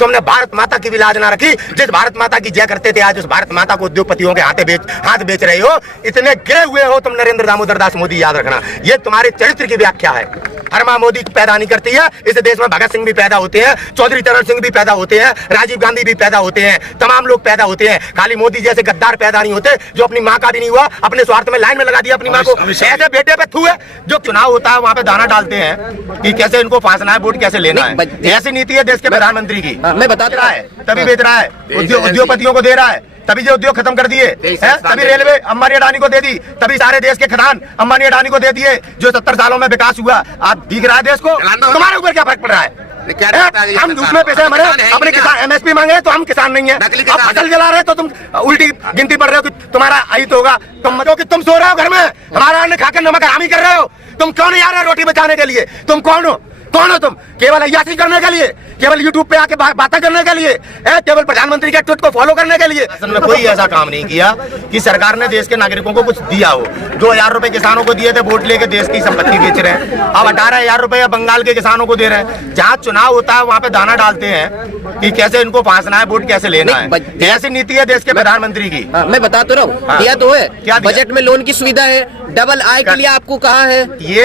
तुमने भारत माता की भी लाज ना रखी। जिस भारत माता की जय करते थे आज उस भारत माता को उद्योगपतियों के हाथ बेच रहे हो। इतने गिरे हुए हो तुम नरेंद्र दामोदर दास मोदी, याद रखना। ये तुम्हारे चरित्र की व्याख्या है। हर माँ मोदी पैदा नहीं करती है। इस देश में भगत सिंह भी पैदा होते हैं, चौधरी चरण सिंह भी पैदा होते हैं, राजीव गांधी भी पैदा होते हैं, तमाम लोग पैदा होते हैं। खाली मोदी जैसे गद्दार पैदा नहीं होते जो अपनी माँ का भी नहीं हुआ, अपने स्वार्थ में लाइन में लगा दिया अपनी माँ को। ऐसे बेटे पे थू है। जो चुनाव होता है वहाँ पे दाना डालते हैं कि कैसे इनको फांसना है, वोट कैसे लेना है। ऐसी नीति है देश के प्रधानमंत्री की। मैं बता रहा है तभी बेच रहा है, उद्योगपतियों को दे रहा है, तभी जो उद्योग खत्म कर दिए, तभी रेलवे अंबानी अडानी को दे दी, तभी सारे देश के खदान अंबानी अडानी को दे दिए। जो 70 सालों में विकास हुआ आप दिख रहा है देश को। तुम्हारे ऊपर क्या फर्क पड़ रहा है? हम दूसरे पैसे हमारे अपने किसान एमएसपी मांगे तो हम किसान नहीं है। आप फसल जला रहे तो तुम उल्टी गिनती पढ़ रहे हो कि तुम्हारा अहित होगा। तुम सो रहे हो घर में, हमारा अन्न खाकर नमक हरामी कर रहे हो। तुम क्यों नहीं आ रहे रोटी बचाने के लिए? तुम कौन हो? कौन हो तुम? केवल अय्याशी करने के लिए, केवल यूट्यूब पे आके बातें करने के लिए, केवल प्रधानमंत्री के ट्वीट को फॉलो करने के लिए। असल में कोई ऐसा काम नहीं किया कि सरकार ने देश के नागरिकों को कुछ दिया हो। 2000 रुपए किसानों को दिए थे, वोट लेके देश की संपत्ति बेच रहे हैं। अब 18,000 रुपए बंगाल के किसानों को दे रहे हैं। जहाँ चुनाव होता है वहाँ पे दाना डालते हैं कि कैसे इनको फांसना है, वोट कैसे लेना है। ऐसी नीति है देश के प्रधानमंत्री की। मैं बता तो रहा हूँ, दिया तो है। क्या बजट में लोन की सुविधा है, डबल आय के लिए आपको कहा है। ये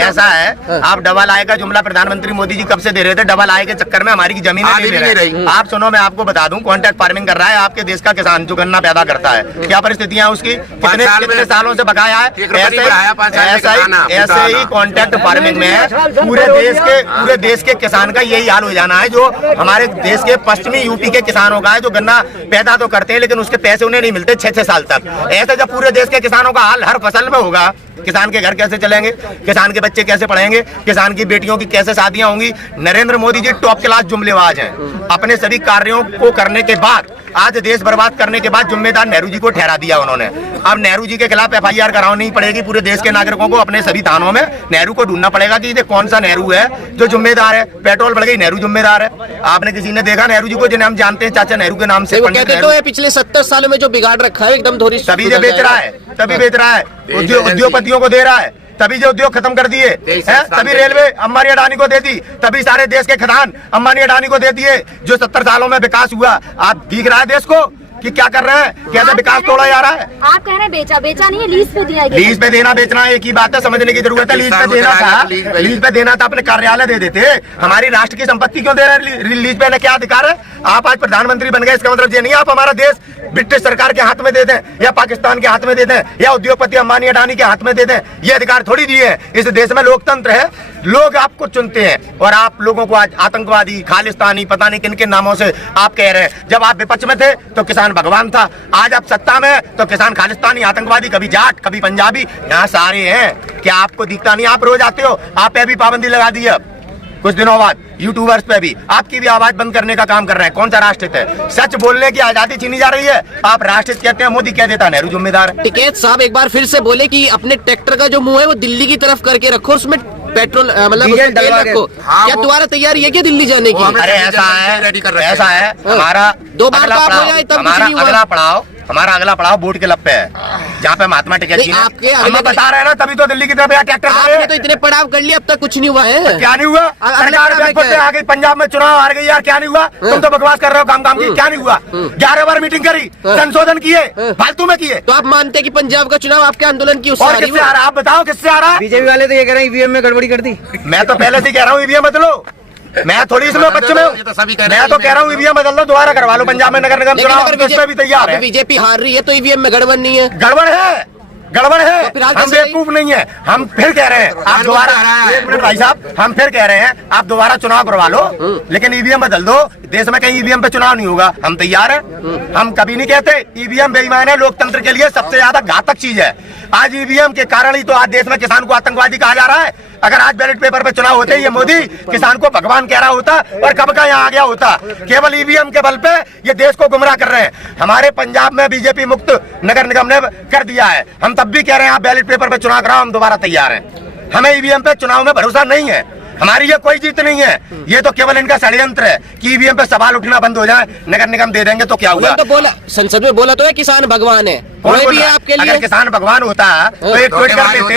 ऐसा है, आप डबल आय का जुमला प्रधानमंत्री मोदी जी कब से दे रहे थे? डबल आय के चक्कर में हमारी जमीन नहीं रही। आप सुनो, मैं आपको बता दूं, कॉन्ट्रैक्ट फार्मिंग कर रहा है आपके देश का किसान जो गन्ना पैदा करता है। क्या परिस्थितियां उसकी? कितने सालों से बकाया है। ऐसे ही कॉन्ट्रैक्ट फार्मिंग में पूरे देश के किसान का यही हाल हो जाना है जो हमारे देश के पश्चिमी यूपी के किसानों का है, जो गन्ना पैदा तो करते हैं लेकिन उसके पैसे उन्हें नहीं मिलते 6-6 साल तक। ऐसे जब पूरे देश के किसानों का हाल हर फसल में होगा, किसान के घर कैसे चलेंगे? किसान के बच्चे कैसे पढ़ेंगे? किसान की बेटियों की कैसे शादियां होंगी? नरेंद्र मोदी जी टॉप क्लास जुमलेबाज हैं। अपने सभी कार्यों को करने के बाद, आज देश बर्बाद करने के बाद जिम्मेदार नेहरू जी को ठहरा दिया उन्होंने। अब नेहरू जी के खिलाफ FIR करानी पड़ेगी। पूरे देश के नागरिकों को अपने सभी थानों में नेहरू को ढूंढना पड़ेगा कि ये कौन सा नेहरू है जो जिम्मेदार है। पेट्रोल बढ़ गई, नेहरू जिम्मेदार है। आपने किसी ने देखा नेहरू जी को जिन्हें हम जानते हैं चाचा नेहरू के नाम से? कहते तो है पिछले 70 सालों में जो बिगाड़ रखा है एकदम धोरी, तभी जो बेच रहा है, तभी बेच रहा है, उद्योगपतियों को दे रहा है, तभी जो उद्योग खत्म कर दिए, तभी रेलवे अंबानी अडानी को दे दी, तभी सारे देश के खदान अंबानी अडानी को दे दिए। जो 70 सालों में विकास हुआ आप दिख रहा है देश को कि क्या कर रहे हैं, कैसे विकास तोड़ा जा रहा है। आप कह रहे हैं बेचा नहीं है, लीज पे दिया गया। लीज पे देना बेचना एक ही बात है, समझने की जरूरत है। लीज पे देना था, लीज पे देना था अपने कार्यालय दे देते। हमारी राष्ट्र की संपत्ति क्यों दे रहे हैं लीज पे? क्या अधिकार है? आप आज प्रधानमंत्री बन गए, इसका मतलब ये नहीं आप हमारा देश ब्रिटिश सरकार के हाथ में दे दें या पाकिस्तान के हाथ में दे दें या उद्योगपति अंबानी अडानी के हाथ में दे दें। ये अधिकार थोड़ी दिए है। इस देश में लोकतंत्र है, लोग आपको चुनते हैं और आप लोगों को आज आतंकवादी, खालिस्तानी, पता नहीं किन किन नामों से आप कह रहे हैं। जब आप विपक्ष में थे तो किसान भगवान था, आज आप सत्ता में तो किसान खालिस्तानी, आतंकवादी, कभी जाट कभी पंजाबी, यहाँ सारे हैं। क्या आपको दिखता नहीं? आप रोज आते हो, आप पे भी पाबंदी लगा दी है कुछ दिनों बाद, यूट्यूबर्स पे भी आपकी भी आवाज बंद करने का काम कर रहे हैं। कौन सा राष्ट्रहित है? सच बोलने की आजादी छीनी जा रही है। आप राष्ट्रहित कहते हैं, मोदी कह देता नेहरू जिम्मेदार है। टिकैत साहब एक बार फिर से बोले कि अपने ट्रैक्टर का जो मुंह है वो दिल्ली की तरफ करके रखो, उसमें पेट्रोल मतलब तेल रखो। क्या दोबारा तैयारी है क्या दिल्ली जाने की? अरे ऐसा है हमारा 2 बार तो आप हो जाए तब हमारा अगला पड़ाव बोर्ड के लब पे है, जहाँ पे महात्मा टिकैत जी हमें बता रहे हैं ना, तभी तो दिल्ली की तरफ ट्रैक्टर। आपने तो इतने पड़ाव कर लिए, अब तक कुछ नहीं हुआ है। क्या नहीं हुआ? सरकार आ गई, पंजाब में चुनाव हार गई यार, क्या नहीं हुआ? तुम तो बकवास कर रहे हो काम की, क्या नहीं हुआ? 11 बार मीटिंग करी, संशोधन किए, फालतू में किए। तो आप मानते हैं कि पंजाब का चुनाव आपके आंदोलन की उससे किससे आ रहा है? आप बताओ किससे आ रहा है? बीजेपी वाले तो ये कह रहे हैं ईवीएम में गड़बड़ी कर दी। मैं तो पहले से कह रहा हूँ ईवीएम बदलो। मैं थोड़ी इसमें बच्चे में मैं तो कह रहा हूँ ईवीएम बदल दो, दोबारा करवा लो। पंजाब में नगर निगम चुनाव भी तैयार है। बीजेपी हार रही है तो ईवीएम में गड़बड़ नहीं है? गड़बड़ है, गड़बड़ है। तो हम बेवकूफ नहीं है। हम फिर कह रहे हैं आप दोबारा, एक मिनट भाई साहब, हम फिर कह रहे हैं आप दोबारा चुनाव करवा लो, लेकिन ईवीएम बदल दो। देश में कहीं ईवीएम पे चुनाव नहीं होगा, हम तैयार हैं। हम कभी नहीं कहते ईवीएम बेईमान है, लोकतंत्र के लिए सबसे ज्यादा घातक चीज है। आज ईवीएम के कारण ही तो आज देश में किसान को आतंकवादी कहा जा रहा है। अगर आज बैलेट पेपर पे चुनाव होते ये मोदी किसान को भगवान कह रहा होता और कब का यहाँ आ गया होता। केवल ईवीएम के बल पे ये देश को गुमराह कर रहे हैं। हमारे पंजाब में बीजेपी मुक्त नगर निगम ने कर दिया है, हम तब भी कह रहे हैं आप बैलेट पेपर पे चुनाव कराओ, हम दोबारा तैयार हैं। हमें ईवीएम पे चुनाव में भरोसा नहीं है, हमारी ये कोई जीत नहीं है। ये तो केवल इनका षड्यंत्र है कि ईवीएम पे सवाल उठना बंद हो जाए, नगर निगम दे देंगे तो क्या हुआ। तो बोला संसद में, बोला तो है किसान भगवान है। कौन कोई बोल भी रहा है है? आपके लिए? अगर किसान भगवान होता तो एक ट्वीट कर देते,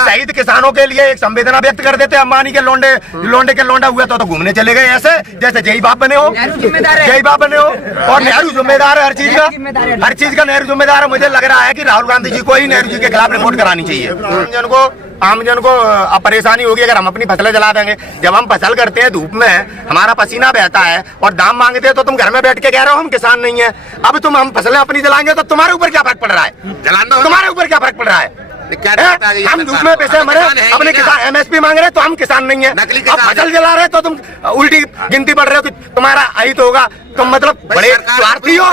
शहीद किसानों के लिए एक संवेदना व्यक्त कर देते। अंबानी के लोंडे के लोंडा हुआ तो घूमने चले गए ऐसे जैसे जय बाप बने हो, जय बाप बने हो। और नेहरू जिम्मेदार है हर चीज का, हर चीज का नेहरू जिम्मेदार है। मुझे लग रहा है कि राहुल गांधी जी को ही नेहरू जी के खिलाफ रिपोर्ट करानी चाहिए। आम जन को अब परेशानी होगी अगर हम अपनी फसलें जला देंगे। जब हम फसल करते हैं धूप में, हमारा पसीना बहता है और दाम मांगते हैं तो तुम घर में बैठ के कह रहे हो हम किसान नहीं है। अब तुम हम फसलें अपनी जलाएंगे तो तुम्हारे ऊपर क्या फर्क पड़ रहा है? तुम्हारे ऊपर क्या फर्क पड़ रहा है? हम धूप में पैसे मरे, अपने किसान एमएसपी मांग रहे तो हम किसान नहीं है। अब फसल जला रहे तो तुम उल्टी गिनती बढ़ रहे हो कि तुम्हारा अहित होगा। तुम मतलब बड़े स्वार्थी हो,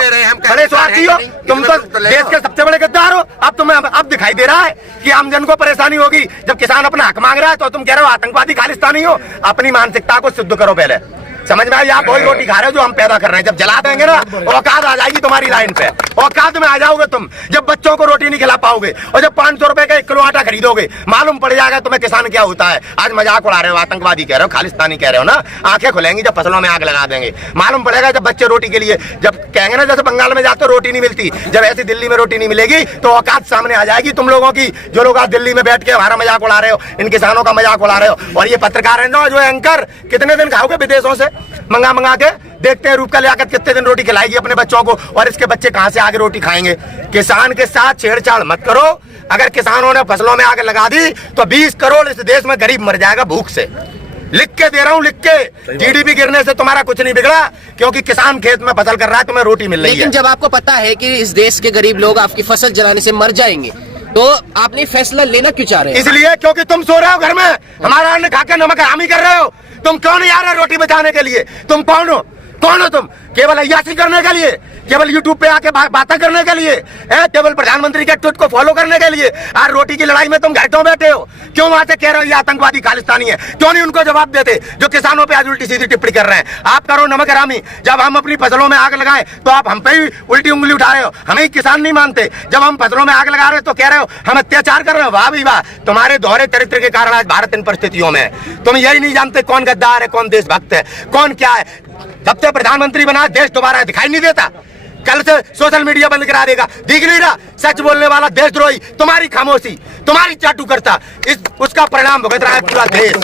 बड़े स्वार्थी हो। तुम तो देश के सबसे बड़े गद्दार हो। अब तुम्हें अब दिखाई दे रहा है कि आम जन को परेशानी होगी। जब किसान अपना हक मांग रहा है तो तुम कह रहे हो आतंकवादी खालिस्तानी हो। अपनी मानसिकता को सिद्ध करो पहले। समझ में आई? आप वही रोटी खा रहे हो जो हम पैदा कर रहे हैं। जब जला देंगे ना औकात आ जाएगी तुम्हारी लाइन पे, औकात में आ जाओगे तुम। जब बच्चों को रोटी नहीं खिला पाओगे और जब 500 रुपए का 1 किलो आटा खरीदोगे, मालूम पड़ जाएगा तुम्हें किसान क्या होता है। आज मजाक उड़ा रहे हो, आतंकवादी कह रहे हो, खालिस्तानी कह रहे हो ना। आंखें खुलेंगी जब फसलों में आग लगा देंगे। मालूम पड़ेगा जब बच्चे रोटी के लिए जब कहेंगे ना, जैसे बंगाल में जाते रोटी नहीं मिलती, जब ऐसी दिल्ली में रोटी नहीं मिलेगी तो औकात सामने आ जाएगी तुम लोगों की। जो लोग आज दिल्ली में बैठ के हमारा मजाक उड़ा रहे हो, इन किसानों का मजाक उड़ा रहे हो। और ये पत्रकार है जो एंकर, कितने दिन खाओगे विदेशों से मंगा के? देखते हैं रूप का लियाकत कितने दिन रोटी खिलाएगी अपने बच्चों को, और इसके बच्चे कहां से आगे रोटी खाएंगे। किसान के साथ छेड़छाड़ मत करो। अगर किसानों ने फसलों में आग लगा दी तो 20 करोड़ इस देश में गरीब मर जाएगा भूख से। लिख के दे रहा हूं, लिख के। जीडीपी गिरने से तुम्हारा कुछ नहीं बिगड़ा, क्योंकि किसान खेत में फसल कर रहा है, तुम्हें रोटी मिल रही है। लेकिन जब आपको पता है कि इस देश के गरीब लोग आपकी फसल जलाने से मर जाएंगे तो आपने फैसला लेना क्यों चाह रहे हैं? इसलिए क्योंकि तुम सो रहे हो घर में, हमारा अन्न खाकर नमक हरामी कर रहे हो। तुम कौन आ रहे हो रोटी बचाने के लिए? तुम कौन हो? कौन हो तुम? केवल अय्याशी करने के लिए, केवल यूट्यूब पे आके बातें करने के लिए, केवल प्रधानमंत्री के ट्वीट को फॉलो करने के लिए। आज रोटी की लड़ाई में तुम घर क्यों बैठे हो? क्यों वहां से कह रहे हो ये आतंकवादी खालिस्तानी है? क्यों नहीं उनको जवाब देते जो किसानों पे आज उल्टी सीधी टिप्पणी कर रहे हैं? आप करो नमक हरामी। जब हम अपनी फसलों में आग लगाएं तो आप हम पे ही उल्टी उंगली उठा रहे हो, हमें किसान नहीं मानते। जब हम फसलों में आग लगा रहे हो तो कह रहे हो हम अत्याचार कर रहे हो। वाह भी वाह, तुम्हारे दोहरे चरित्र के कारण आज भारत इन परिस्थितियों में है। तुम यही नहीं जानते कौन गद्दार है, कौन देशभक्त है, कौन क्या है। जब से प्रधानमंत्री बना देश दोबारा दिखाई नहीं देता। कल से सोशल मीडिया बंद करा देगा, दिख नहीं रहा। सच बोलने वाला देशद्रोही, तुम्हारी खामोशी, तुम्हारी चाटुकर्ता, उसका परिणाम भुगत रहा है पूरा देश।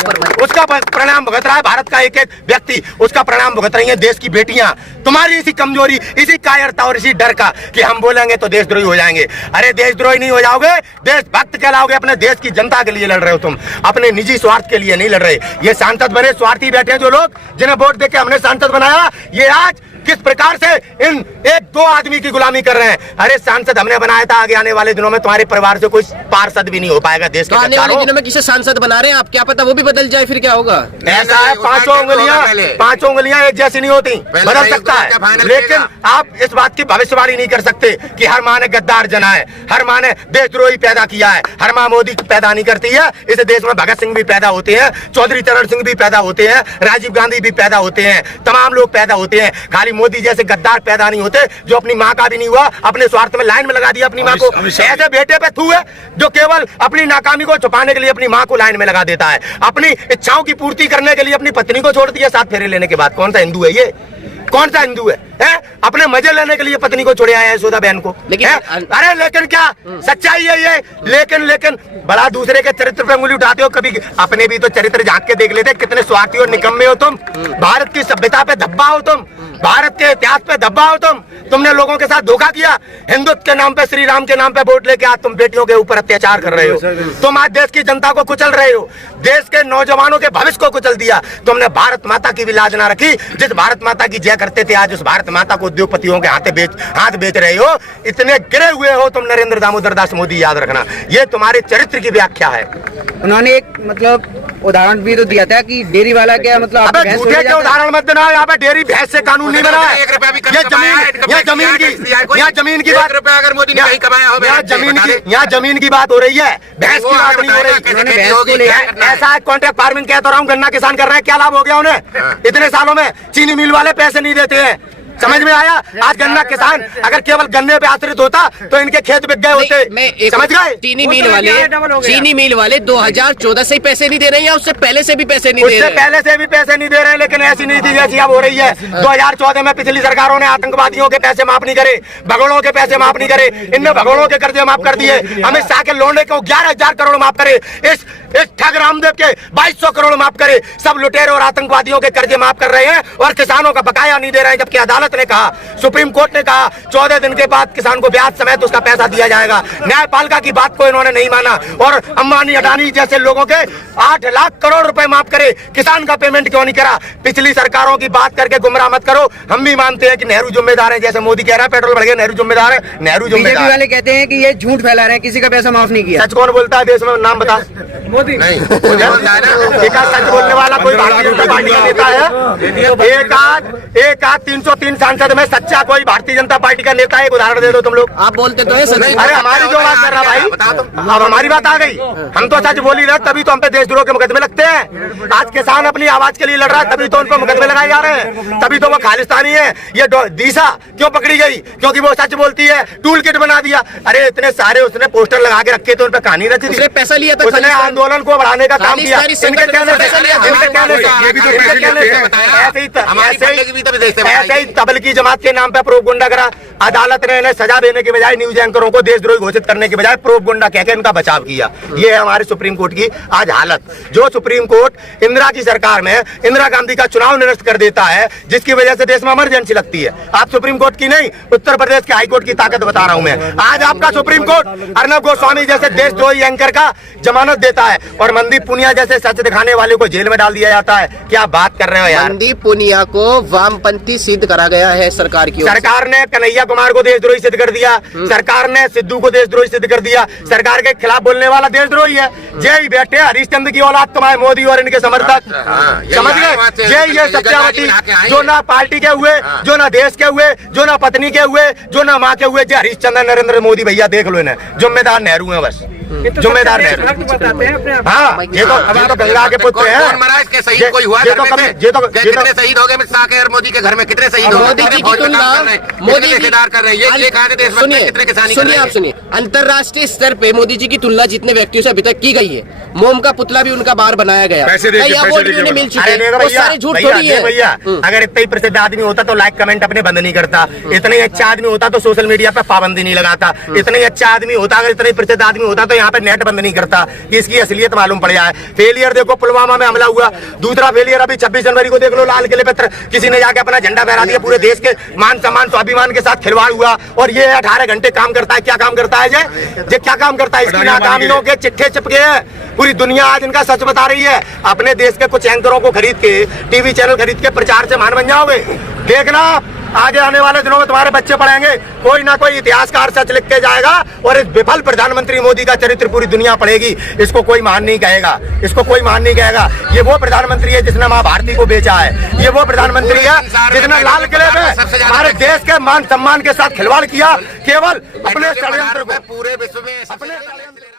उसका परिणाम भुगत रहा है भारत का एक एक व्यक्ति, उसका परिणाम भुगत रही है देश की बेटियां। तुम्हारी इसी कमजोरी, इसी कायरता और इसी डर का कि हम बोलेंगे तो देशद्रोही हो जाएंगे। अरे देशद्रोही नहीं हो जाओगे, देशभक्त कहलाओगे। अपने देश की जनता के लिए लड़ रहे हो तुम, अपने निजी स्वार्थ के लिए नहीं लड़ रहे। ये सांसद बने स्वार्थी बैठे हैं जो लोग, जिन्हें वोट देके हमने सांसद बनाया, ये आज किस प्रकार से इन 1-2 आदमी की गुलामी कर रहे हैं। अरे सांसद हमने बनाया था, आगे आने वाले दिनों में तुम्हारे परिवार से कोई पार्षद भी नहीं हो पाएगा देश के। आने वाले दिनों में किसे सांसद बना रहे हैं आप, क्या पता वो भी बदल जाए, फिर क्या होगा? ऐसा है, 5 उंगलियां एक जैसी नहीं होती, बदल सकता है। लेकिन आप इस बात की भविष्यवाणी नहीं कर सकते कि हर माँ ने गद्दार जना है, हर माँ ने देशद्रोही पैदा किया है। हर माँ मोदी पैदा नहीं करती है। इस देश में भगत सिंह भी पैदा होते हैं, चौधरी चरण सिंह भी पैदा होते हैं, राजीव गांधी भी पैदा होते हैं, तमाम लोग पैदा होते हैं। खाली मोदी जैसे गद्दार पैदा नहीं होते जो अपनी माँ का भी नहीं हुआ, अपने स्वार्थ में लाइन में लगा दिया अपनी माँ को। ऐसे बेटे पे थू है जो केवल अपनी नाकामी को छुपाने के लिए अपनी माँ को लाइन में लगा देता है, अपनी इच्छाओं की पूर्ति करने के लिए अपनी पत्नी को छोड़ दिया 7 फेरे लेने के बाद। कौन सा हिंदू है ये? कौन सा हिंदू है? अपने मजे लेने के लिए पत्नी को छोड़े आया है यशोदा बहन को। अरे लेकिन क्या सच्चाई है ये? लेकिन बड़ा दूसरे के चरित्र पे उंगली उठाते हो, कभी अपने भी तो चरित्र झांक के देख लेते। कितने स्वार्थी और निकम्मे हो तुम। भारत की सभ्यता पे धब्बा हो तुम, भारत के इतिहास पे धब्बा हो तुम। तुमने लोगों के साथ धोखा किया, हिंदुत्व के नाम पे, श्री राम के नाम पे वोट लेके आज तुम बेटियों के ऊपर अत्याचार कर रहे हो। तुम आज देश की जनता को कुचल रहे हो, देश के नौजवानों के भविष्य को कुचल दिया। तुमने भारत माता की भी लाज ना रखी। जिस भारत माता की जय करते थे आज उस भारत माता को उद्योगपतियों के हाथ बेच रहे हो। इतने गिरे हुए हो तुम नरेंद्र दामोदर दास मोदी, याद रखना। ये तुम्हारे चरित्र की व्याख्या है। उन्होंने एक मतलब उदाहरण भी तो दिया था कि डेयरी वाला क्या मतलब झूठे के उदाहरण मत देना। यहाँ पे डेयरी भैंस से कानून नहीं बना है। यहाँ जमीन की बात, अगर मोदी ने कहीं कमाया हो, यहाँ जमीन की बात हो रही है, भैंस की बात नहीं हो रही। ऐसा है कॉन्ट्रैक्ट फार्मिंग कहता रहा हूँ, गन्ना किसान कर रहे हैं, क्या लाभ हो गया उन्हें? इतने सालों में चीनी मिल वाले पैसे नहीं देते हैं, समझ में आया? आज गन्ना किसान अगर केवल गन्ने पे आश्रित होता तो इनके खेत बिक गए होते। समझ गए? चीनी मिल वाले 2014 से ही पैसे नहीं दे रहे हैं, उससे पहले से भी पैसे नहीं दे रहे हैं। पहले से भी पैसे नहीं दे रहे हैं, लेकिन ऐसी नीति जैसी अब हो रही है। 2014 में पिछली सरकारों ने आतंकवादियों के पैसे माफ नहीं करे, भगोड़ों के पैसे माफ नहीं करे, इनने भगोड़ों के कर्जे माफ कर दिए। अमित शाह के लोंडे को 11,000 करोड़ माफ करे, इस ठग रामदेव के 2200 करोड़ माफ करे। सब लुटेरे और आतंकवादियों के कर्जे माफ कर रहे हैं और किसानों का बकाया नहीं दे रहे हैं, जबकि अदालत ने कहा, सुप्रीम कोर्ट ने कहा 14 दिन के बाद किसान को ब्याज समेत उसका पैसा दिया जाएगा। न्यायपालिका की बात को इन्होंने नहीं माना और अंबानी अडानी जैसे लोगों के 8 लाख करोड़ रुपए माफ करे, किसान का पेमेंट क्यों नहीं करा? पिछली सरकारों की बात करके गुमराह मत करो। हम भी मानते हैं कि नेहरू जिम्मेदार है, जैसे मोदी कह रहा है पेट्रोल बढ़ गया, नेहरू जिम्मेदार है। नेहरू जिम्मेदार वाले कहते हैं कि ये झूठ फैला रहे हैं, किसी का पैसा माफ नहीं किया। सच कौन बोलता है देश में? नाम बता। मोदी नहीं सच बोलने वाला कोई भारतीय जनता पार्टी का नेता है? एक आध 303 सांसद में सच्चा कोई भारतीय जनता पार्टी का नेता है? एक उदाहरण दे दो तुम लोग। आप बोलते तो है सच। अरे हमारी जो बात कर रहा भाई, अब हमारी बात आ गई, हम तो सच बोल ही रहे, तभी तो हम पे देशद्रोह के मुकदमे लगते हैं। आज किसान अपनी आवाज के लिए लड़ रहा है, तभी तो उन पर मुकदमे लगाए जा रहे हैं, तभी तो वो खालिस्तानी है। ये दिशा क्यों पकड़ी गई? क्योंकि वो सच बोलती है, टूल किट बना दिया। अरे इतने सारे उसने पोस्टर लगा के रखे थे, उन पर कहानी रची थी, पैसा लिया था, उसने आंदोलन को बढ़ाने का काम किया। ऐसे ही तबलीगी जमात के नाम पे प्रोपगेंडा करा। अदालत ने इन्हें सजा देने के बजाय न्यूज एंकरों को देशद्रोही घोषित करने के बजाय प्रोपगेंडा कहकर इनका बचाव किया। ये है हमारे सुप्रीम कोर्ट की आज हालत। जो सुप्रीम कोर्ट इंदिरा की सरकार में इंदिरा गांधी का चुनाव निरस्त कर देता है, जिसकी वजह से देश में इमरजेंसी लगती है। आप सुप्रीम कोर्ट की नहीं, उत्तर प्रदेश के हाईकोर्ट की ताकत बता रहा हूं मैं। आज आपका सुप्रीम कोर्ट अर्नब गोस्वामी जैसे देशद्रोही एंकर का जमानत देता है और मनदीप पुनिया जैसे सच दिखाने वाले को जेल में डाल दिया जाता है। क्या बात कर रहे हो यार? मनदीप पुनिया को वामपंथी सिद्ध करा गया है सरकार की। सरकार ने कन्हैया कुमार को देशद्रोही सिद्ध कर दिया, सरकार ने सिद्धू को देशद्रोही सिद्ध कर दिया। सरकार के खिलाफ बोलने वाला देशद्रोही है। जय बैठे हरिश्चंद्र की औलाद तुम्हारे मोदी और इनके समर्थक, समझ गए? ये सत्यावती जो ना पार्टी के हुए, जो ना देश के हुए, जो ना पत्नी के हुए, जो ना माँ के हुए, जो हरिश्चंद्र नरेंद्र मोदी भैया देख लो इन्हें। जिम्मेदार नेहरू है, बस जिम्मेदार नेहरू। हाँ, ये तो गंगा के पुत्र हैं। शहीद कोई हुआ? कितने शहीद हो गए? शाह के और मोदी के घर में कितने शहीद हो गए? मोदी जी की तुलना मोदी रिश्तेदार कर रहे हैं। ये कहा देश में कितने किसानी कर रहे हैं? आप सुनिए, अंतर्राष्ट्रीय स्तर पे मोदी जी की तुलना जितने व्यक्तियों से अभी तक की गई है, मोम का पुतला भी उनका बाहर बनाया गया, कई अवार्ड भी उन्हें मिल चुके हैं। वो सारे झूठ थोड़ी है भैया। अगर इतना ही प्रसिद्ध आदमी होता तो लाइक कमेंट अपने बंद नहीं करता। इतना ही अच्छा आदमी होता तो सोशल मीडिया पे पाबंदी नहीं लगाता। इतना ही अच्छा आदमी होता, अगर इतना ही प्रसिद्ध आदमी होता तो यहाँ पे नेट बंद नहीं करता कि इसकी असलियत मालूम पड़ जाए। फेलियर देखो, पुलवामा में हमला हुआ। दूसरा फेलियर अभी 26 जनवरी को देख लो, लाल किले पे किसी ने जाके अपना झंडा फहरा दिया। पूरे देश के मान सम्मान स्वाभिमान के साथ खिलवाड़ हुआ। और ये 18 घंटे काम करता है। क्या काम करता है ये क्या काम करता है? इसकी नाकामियों के चिट्ठे चिपके हैं। पूरी दुनिया आज इनका सच बता रही है। अपने देश के कुछ एंकरों को खरीद के, टीवी चैनल खरीद के प्रचार से मान बन जाओगे। देखना आगे आने वाले दिनों में तुम्हारे बच्चे पढ़ेंगे, कोई ना कोई इतिहासकार सच लिख के जाएगा और इस विफल प्रधानमंत्री मोदी का चरित्र पूरी दुनिया पढ़ेगी। इसको कोई महान नहीं कहेगा, इसको कोई महान नहीं कहेगा। ये वो प्रधानमंत्री है जिसने माँ भारती को बेचा है। ये वो प्रधानमंत्री है जिसने लाल किले में हमारे देश के मान सम्मान के साथ खिलवाड़ किया, केवल अपने षड्यंत्र को, पूरे विश्व में